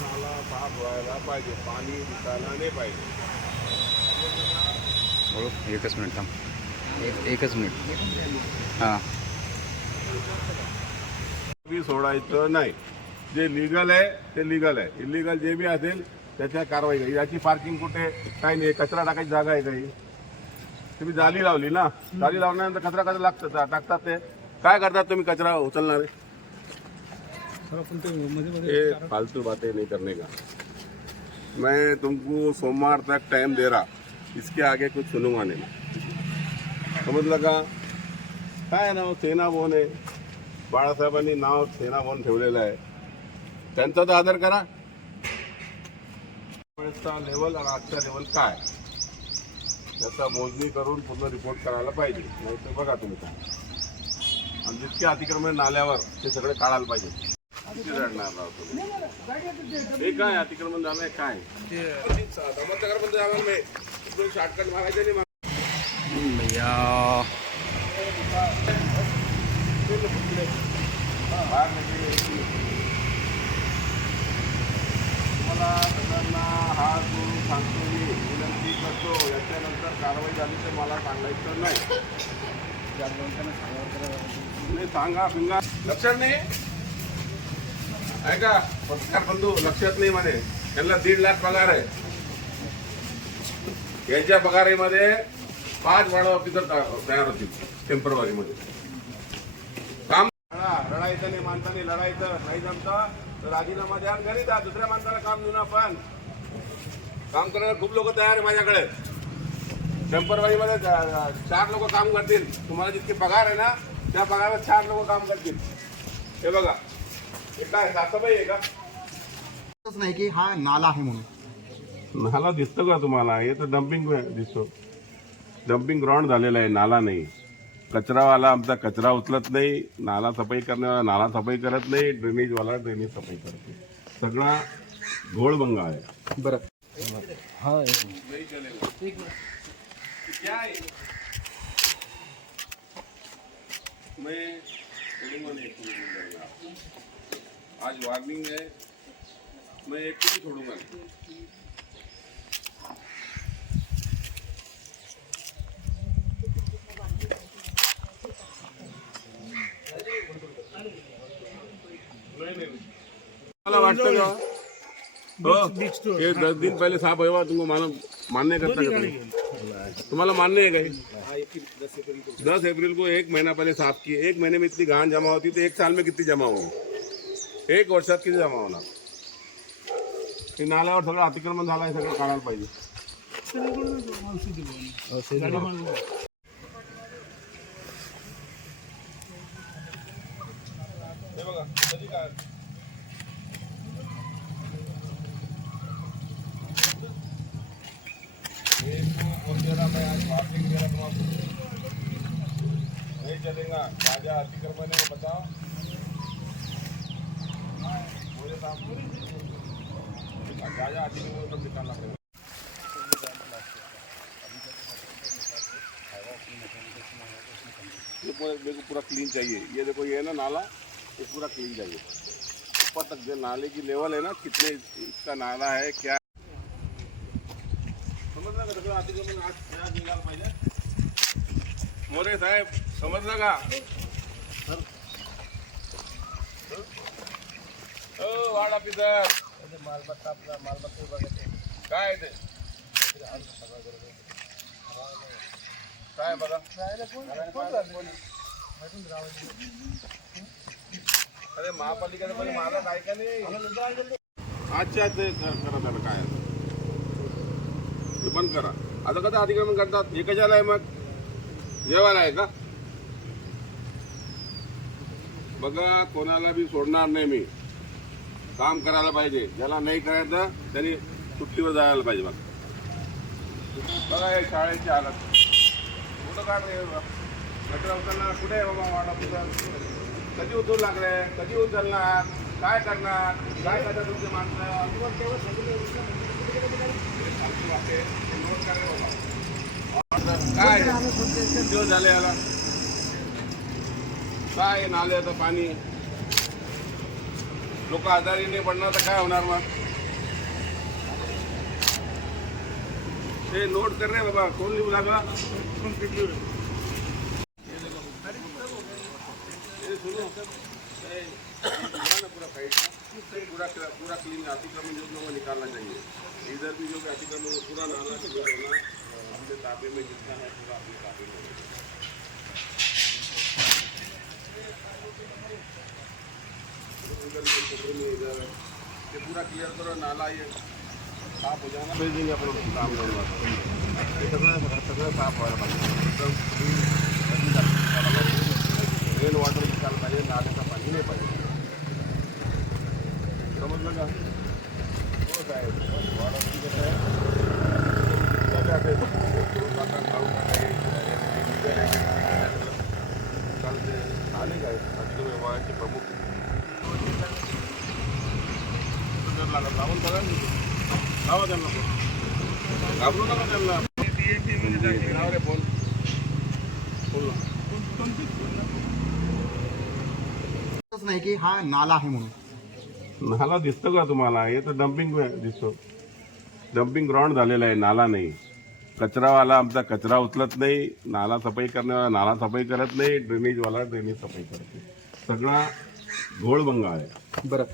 नाला साफ व्हायला पाहिजे, पाणी दिसायला नाही पाहिजे. एकच मिनिट थांब, एकच मिनिट. हां, सोडायचं नाही. जे लिगल आहे ते लिगल आहे, इलिगल जे बी असेल त्याच्या कारवाई करा. याची पार्किंग कुठे, काही नाही. कचरा टाकायची जागा आहे काही? तुम्ही जाली लावली ना, जाली लावल्यानंतर कचरा कचरा लागतं टाकतात. ते काय करतात तुम्ही कचरा उचलणारे? ये फालतू बातें नहीं करने का. मैं तुमको सोमवार तक टाइम दे रहा, इसके आगे कुछ सुनूंगा नहीं. समजलं का? काय नाव सेना भवन आहे, बाळासाहेबांनी नाव सेना भवन ठेवलेलं आहे, त्यांचा तर आदर करा. लेवल आणि आजचा लेवल काय त्याचा मोजणी करून पूर्ण रिपोर्ट करायला पाहिजे. नाही तर बघा तुम्ही काय, आणि जितके अतिक्रमण नाल्यावर ते सगळे काढायला पाहिजे. किती रडणार राव तुम्ही? हे काय अतिक्रमण झालंय काय? अहमदनगरमध्ये जाणार नाही, इकडून शॉर्टकट मागायचं नाही. भैया तुम्हाला सगळ्यांना हात जोडून सांगतो, मी विनंती करतो, याच्यानंतर कारवाई झाली तर मला सांगायचं नाही. सांगा फिंगा लक्षात नाही आहे का? पत्रकार बंधू लक्षात नाही म्हणे, त्यांना 1.5 लाख पगार आहे. यांच्या पगारीमध्ये 5 वाडा ऑफिसर तयार होतील टेम्परवारी मध्ये. काम रडायचं नाही, माणसाने लढायचं. नाही जमतं तर राजीनामा द्या, घरी जा, दुसऱ्या माणसाला काम देऊन आपण काम करायला खूप लोक तयार आहे माझ्याकडे. टेम्परवारी मध्ये 4 लोक काम करतील. तुम्हाला जितके पगार आहे ना त्या पगारावर 4 लोक काम करतील. हे बघा, हे काय साफसफाई आहे का? नाही की हा नाला आहे म्हणून. नाला दिसतो का तुम्हाला? हे तर डम्पिंग दिसतो, डम्पिंग ग्राउंड झालेला आहे, नाला नाही. कचरावाला आमचा कचरा उचलत नाही, नाला सफाई करण्यावाला नाला सफाई करत नाही, ड्रेनेजवाला ड्रेनेज सफाई करत नाही. सगळा घोळबंगा आहे. बरं, हा नहीं चलेगा. क्या है? मैं छोड़ूंगा नहीं, आज वार्निंग है, मैं एक को भी छोड़ूंगा नहीं. मला वाटतं का हो, हे 10 दिन पहले साफ हुआ, तुमको मान्य करता है? तुम्हाला मान्य है काही? 10 अप्रैल को 1 महीना पहले साफ किए. 1 महीने में इतनी घाण जमा होती तो 1 साल में कितनी जमा होगी? 1 वर्षात किती जमा होणार? ते नाल्यावर सगळं अतिक्रमण झालं आहे, सगळं काढायला पाहिजे. हे बघा कधी काय बोल दे रहा, मैं आज वार्निंग दे रहा हूँ, नहीं चलेगा. क्या क्या अतिक्रमण है वो बताओ. बोले साहब क्या क्या अतिक्रमण सब निकालना पड़ेगा. ये मेरे को पूरा क्लीन चाहिए. ये देखो, ये है ना नाला, ये पूरा क्लीन चाहिए. ऊपर तक जो नाले की लेवल है ना, कितने इसका नाला है क्या समजलं का? सगळं अतिक्रमण आज निघालं पाहिजे. मोरे साहेब समजलं का? वार्ड ऑफिसर मालमत्ता, आपला मालमत्ता बघायचे काय ते काय बघा. अरे महापालिकेचं पण माझा काय का नाही. आजच्या ते करा त्याला काय ते बंद करा. आता कसं अतिक्रमण करतात? हे कशाला आहे मग? जेवायला आहे का? बघा, कोणाला बी सोडणार नाही मी. काम करायला पाहिजे. ज्याला नाही करायचं त्यांनी सुट्टीवर जायला पाहिजे. बघा हे शाळेची हालत कुठं काढले. कचरा उचलणार कुठे आहे बाबा? वाडा तुझा कधी उचलू लागले, कधी उचलणार, काय करणार, काय करतात तुमचे माणसं? काय दिवस झाले याला? काय नाल्याचं पाणी लोक आजारी नाही पडणार तर काय होणार मग? ते नोट कर रे बाबा, कोण लिहू लागा? पूरा क्लीन अतिक्रमण जो वो निकालना चाहिए। इधर भी जो अतिक्रमण पूरा नाला जो है ना अपने ताबे में जितना है पूरा अपने ताबे में। इधर ये पूरा क्लियर करो, नाला ये साफ हो जाना, भेज देंगे अपन काम करना। ये सगळं साफ व्हायला पाहिजे, एकदम रेन वॉटर निकाल पाहिजे, नाल्याचा पाणी नाही पाहिजे, समजलं का? हो साहेब, वाढवती कसं आहे चालते आले काय अतिक्रमण विभागाचे प्रमुख लागत लावून बघा, लावा त्यांना फोन, घाबरू नका त्यांना, लाव रे फोन, नाही की हा नाला आहे म्हणून. नाला दिसतो का तुम्हाला? हे तर डम्पिंग दिसतो, डम्पिंग ग्राउंड झालेला आहे, नाला नाही. कचरावाला आमचा कचरा उचलत नाही, नाला सफाई करण्यावाला नाला सफाई करत नाही, ड्रेनेजवाला ड्रेनेज सफाई करत नाही, सगळा घोळभंगा आहे. बरं